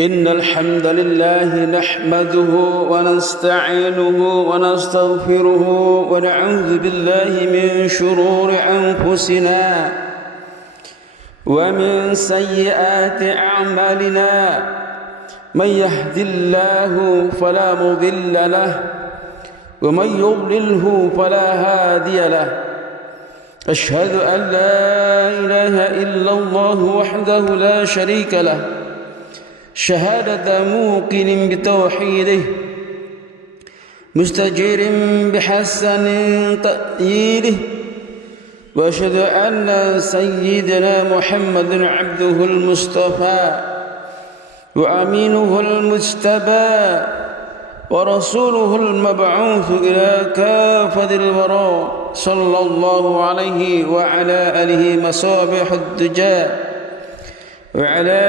إن الحمد لله نحمده ونستعينه ونستغفره ونعوذ بالله من شرور أنفسنا ومن سيئات أعمالنا من يهد الله فلا مضل له ومن يضلله فلا هادي له أشهد أن لا إله إلا الله وحده لا شريك له شهادة موقن بتوحيده مستجير بحسن تأييده وأشهد أن سيدنا محمد عبده المصطفى وأمينه المجتبى ورسوله المبعوث إلى كافة الورى صلى الله عليه وعلى آله مصابيح الدجى وعلى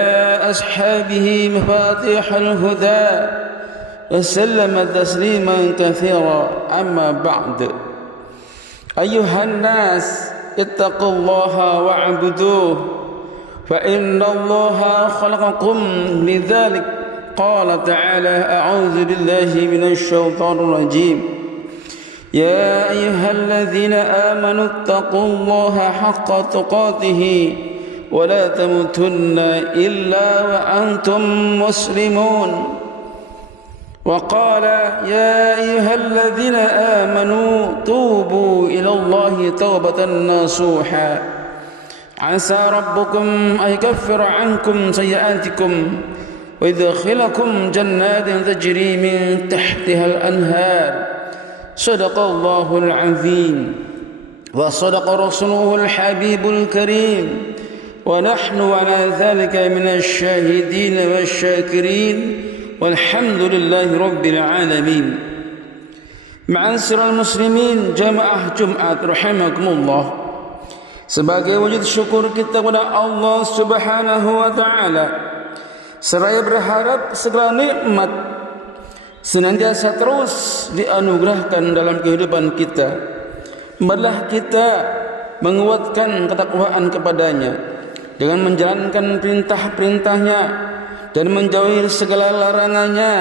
أصحابه مفاتيح الهدى وسلم تسليما كثيرا. أما بعد، أيها الناس اتقوا الله واعبدوه فإن الله خلقكم لذلك. قال تعالى: أعوذ بالله من الشيطان الرجيم. يا أيها الذين آمنوا اتقوا الله حق تقاته ولا تموتن إلا وأنتم مسلمون. وقال: يا أيها الذين آمنوا توبوا إلى الله توبة نصوحا عسى ربكم أن يكفر عنكم سيئاتكم ويدخلكم جنات تجري من تحتها الأنهار. صدق الله العظيم وصدق رسوله الحبيب الكريم ونحن على ذلك من الشاهدين والشاكرين والحمد لله رب العالمين. Ma'asyiral muslimin, jamaah Jumat rahimakumullah. Sebagai wujud syukur kita kepada Allah Subhanahu wa taala, seraya berharap segala nikmat senantiasa terus dianugerahkan dalam kehidupan kita, marilah kita menguatkan ketakwaan kepadanya dengan menjalankan perintah-perintahnya dan menjauhi segala larangannya.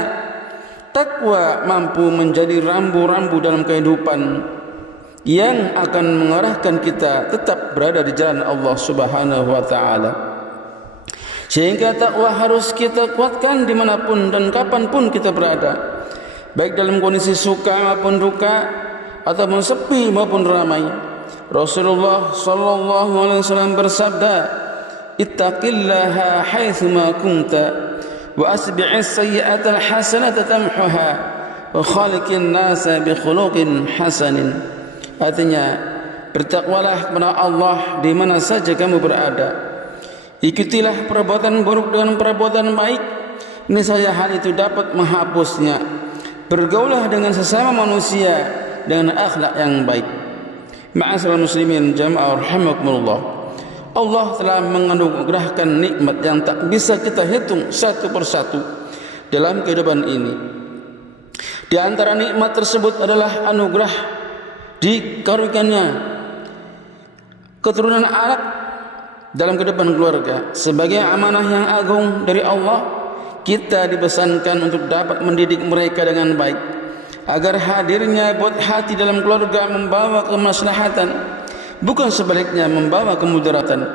Takwa mampu menjadi rambu-rambu dalam kehidupan yang akan mengarahkan kita tetap berada di jalan Allah Subhanahu wa taala. Sehingga takwa harus kita kuatkan dimanapun dan kapanpun kita berada, baik dalam kondisi suka maupun duka, ataupun sepi maupun ramai. Rasulullah sallallahu alaihi wasallam bersabda, ittaqillaha haitsuma kunta wa asbi'is sayyi'atal hasanata tamhuha wa khaliqin nasa bi khuluqin hasanin. Artinya, bertakwalah kepada Allah di mana saja kamu berada. Ikutilah perbuatan buruk dengan perbuatan baik, niscaya hal itu dapat menghapusnya. Bergaulah dengan sesama manusia dengan akhlak yang baik. Ma'asyiral muslimin jamaah rahimakumullah, Allah telah menganugerahkan nikmat yang tak bisa kita hitung satu persatu dalam kehidupan ini. Di antara nikmat tersebut adalah anugerah dikaruniainya keturunan anak dalam kehidupan keluarga. Sebagai amanah yang agung dari Allah, kita dipesankan untuk dapat mendidik mereka dengan baik, agar hadirnya buat hati dalam keluarga membawa kemaslahatan, bukan sebaliknya membawa kemudaratan.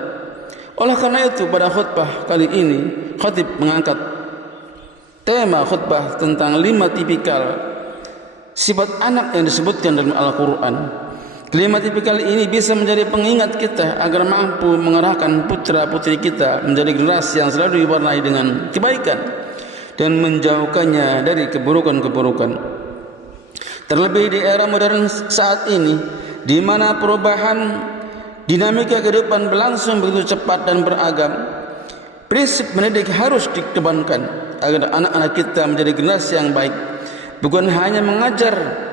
Oleh karena itu, pada khutbah kali ini, khatib mengangkat tema khutbah tentang 5 tipikal sifat anak yang disebutkan dalam Al-Quran. 5 tipikal ini bisa menjadi pengingat kita agar mampu mengarahkan putra-putri kita menjadi generasi yang selalu diwarnai dengan kebaikan dan menjauhkannya dari keburukan-keburukan. Terlebih di era modern saat ini, di mana perubahan dinamika kehidupan berlangsung begitu cepat dan beragam, prinsip mendidik harus dikedepankan agar anak-anak kita menjadi generasi yang baik, bukan hanya mengajar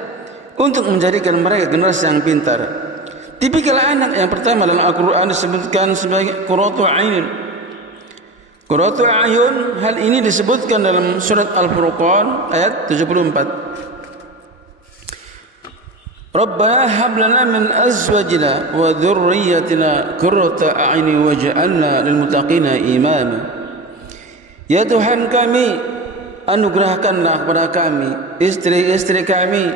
untuk menjadikan mereka generasi yang pintar. Tipikal anak yang pertama dalam Al-Quran disebutkan sebagai qurratu a'yun. Qurratu a'yun, hal ini disebutkan dalam surat Al-Furqan ayat 74. Rabbana hab lana min azwajina wa dhurriyyatina qurrata a'yun waj'alna lil muttaqina imama. Ya Tuhan kami, anugerahkanlah kepada kami istri-istri kami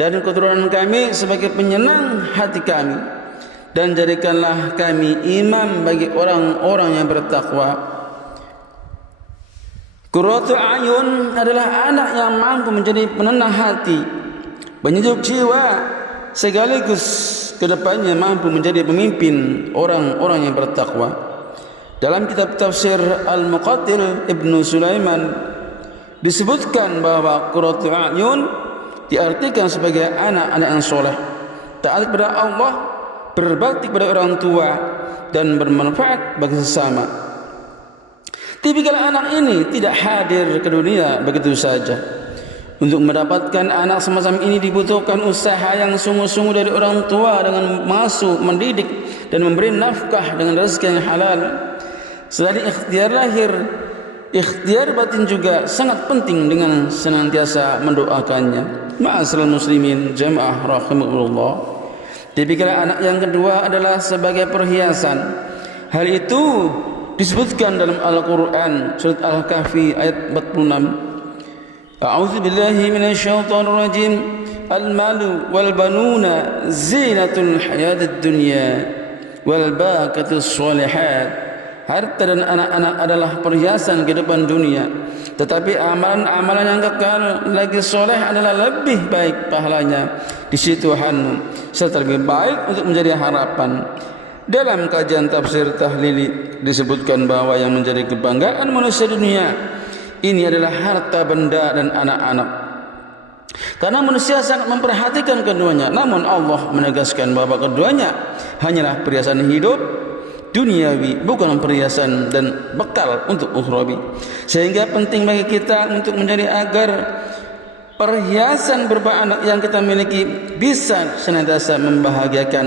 dan keturunan kami sebagai penyenang hati kami, dan jadikanlah kami imam bagi orang-orang yang bertakwa. Qurratul a'yun adalah anak yang mampu menjadi penenang hati, penyejuk jiwa, sekaligus kedepannya mampu menjadi pemimpin orang-orang yang bertakwa. Dalam kitab tafsir Al-Muqatil Ibnu Sulaiman disebutkan bahwa qurratul a'yun diartikan sebagai anak-anak yang soleh, taat kepada Allah, berbakti kepada orang tua, dan bermanfaat bagi sesama. Tipikal anak ini tidak hadir ke dunia begitu saja. Untuk mendapatkan anak semacam ini dibutuhkan usaha yang sungguh-sungguh dari orang tua dengan mengasuh, mendidik, dan memberi nafkah dengan rezeki yang halal. Selain ikhtiar lahir, ikhtiar batin juga sangat penting dengan senantiasa mendoakannya. Ma'asyiral muslimin jamaah rahimakumullah. Tipikal anak yang kedua adalah sebagai perhiasan. Hal itu disebutkan dalam Al-Quran surat Al-Kahfi ayat 46. A'udzu billahi minasyaitonir rajim. Al-malu wal banuna zinatul hayatid dunya wal baqatus shalihat. Harta dan anak-anak adalah perhiasan kehidupan dunia, tetapi amalan-amalan yang kekal lagi soleh adalah lebih baik pahalanya di sisi Tuhanmu, serta lebih baik untuk menjadi harapan. Dalam kajian tafsir Tahlili disebutkan bahwa yang menjadi kebanggaan manusia dunia ini adalah harta benda dan anak-anak, karena manusia sangat memperhatikan keduanya. Namun Allah menegaskan bahwa keduanya hanyalah perhiasan hidup duniawi, bukan perhiasan dan bekal untuk ukhrawi. Sehingga penting bagi kita untuk menjadi agar perhiasan berupa anak yang kita miliki bisa senantiasa membahagiakan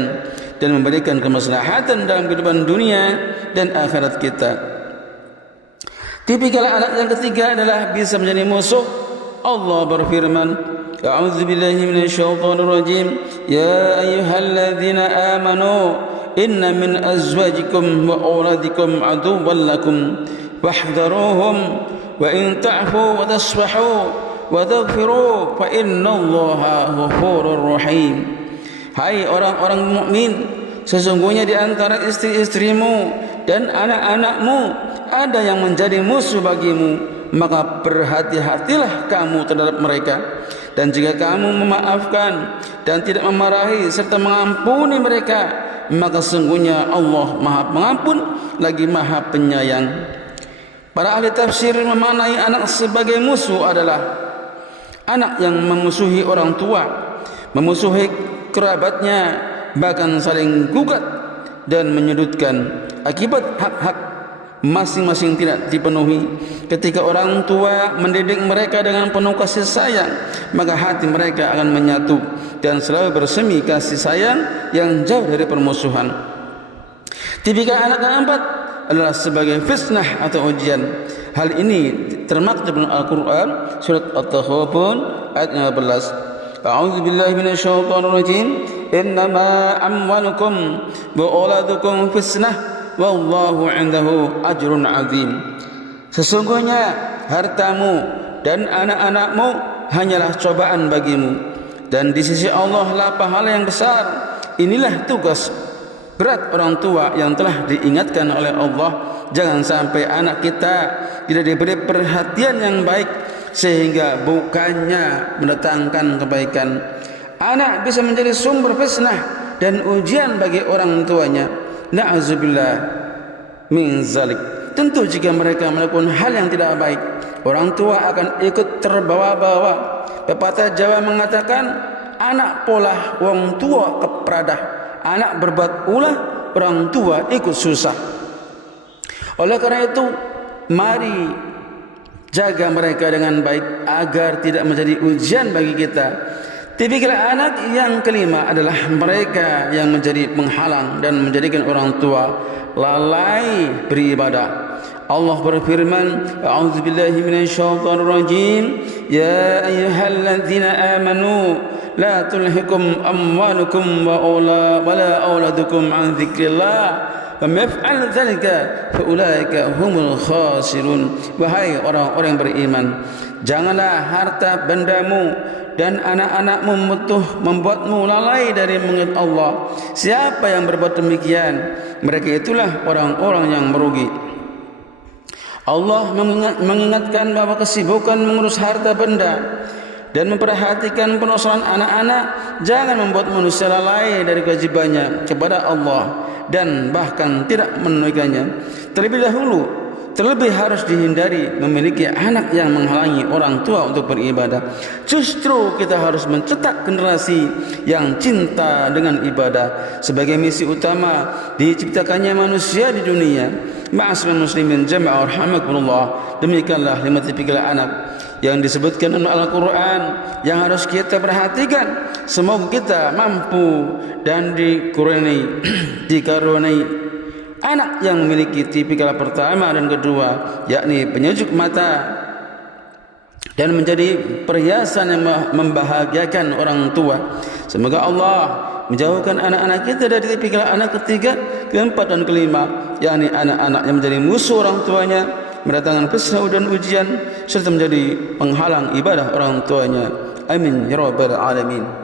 dan memberikan kemaslahatan dalam kehidupan dunia dan akhirat kita. Tipikal anak yang ketiga adalah bisa menjadi musuh. Allah berfirman, A'udzu billahi minasyaitonir rajim. Ya ayyuhalladzina amanu inna min azwajikum wa auladikum aduwwan lakum fahdharuhum wa in ta'fu wa tasfahu wa taghfiru fa innallaha ghafurur rahim. Hai orang-orang mukmin, sesungguhnya di antara istri-istrimu dan anak-anakmu ada yang menjadi musuh bagimu, maka berhati-hatilah kamu terhadap mereka. Dan jika kamu memaafkan dan tidak memarahi serta mengampuni mereka, maka sesungguhnya Allah Maha Pengampun lagi Maha Penyayang. Para ahli tafsir memaknai anak sebagai musuh adalah anak yang memusuhi orang tua, memusuhi kerabatnya, bahkan saling gugat dan menyudutkan akibat hak-hak masing-masing tidak dipenuhi. Ketika orang tua mendidik mereka dengan penuh kasih sayang, maka hati mereka akan menyatu dan selalu bersemi kasih sayang yang jauh dari permusuhan. Tipikal anak yang keempat adalah sebagai fitnah atau ujian. Hal ini termaktub dalam Al-Quran surat At-Taghabun ayat 15. A'udzu billahi minasyaitonir rajim. Innama amwalukum wa auladukum fitnah wallahu 'indahu ajrun 'azim. Sesungguhnya hartamu dan anak-anakmu hanyalah cobaan bagimu, dan di sisi Allah lah pahala yang besar. Inilah tugas berat orang tua yang telah diingatkan oleh Allah. Jangan sampai anak kita tidak diberi perhatian yang baik sehingga bukannya mendatangkan kebaikan. Anak bisa menjadi sumber fitnah dan ujian bagi orang tuanya. Na'udzubillah min zalik. Tentu jika mereka melakukan hal yang tidak baik, orang tua akan ikut terbawa-bawa. Pepatah Jawa mengatakan, anak pola wong tua kepradah. Anak berbuat ulah, orang tua ikut susah. Oleh karena itu, mari jaga mereka dengan baik agar tidak menjadi ujian bagi kita. Tipikal anak yang kelima adalah mereka yang menjadi penghalang dan menjadikan orang tua lalai beribadah. Allah berfirman, A'udzu billahi minasyaitonir rajim. Ya ayyuhalladzina amanu la tulhikum amwalukum wa la auladukum an dzikrillah man yaf'al dzalika fa ulaika humul khasirun. Wahai orang-orang yang beriman, janganlah harta bendamu dan anak-anakmu membuatmu lalai dari mengingat Allah. Siapa yang berbuat demikian, mereka itulah orang-orang yang merugi. Allah mengingatkan bahawa kesibukan mengurus harta benda dan memperhatikan penusuran anak-anak jangan membuat manusia lalai dari kewajibannya kepada Allah dan bahkan tidak menunaikannya. Terlebih harus dihindari memiliki anak yang menghalangi orang tua untuk beribadah. Justru kita harus mencetak generasi yang cinta dengan ibadah sebagai misi utama diciptakannya manusia di dunia. Ma'asyiral muslimin jami'an rahimakumullah. Demikianlah 5 tipikal anak yang disebutkan dalam Al-Quran yang harus kita perhatikan. Semoga kita mampu dan dikaruniai anak yang memiliki tipikal pertama dan kedua, yakni penyejuk mata dan menjadi perhiasan yang membahagiakan orang tua. Semoga Allah menjauhkan anak-anak kita dari tipikal anak ketiga, keempat dan kelima, yakni anak-anak yang menjadi musuh orang tuanya, mendatangkan kesal dan ujian, serta menjadi penghalang ibadah orang tuanya. Amin ya rabbal alamin.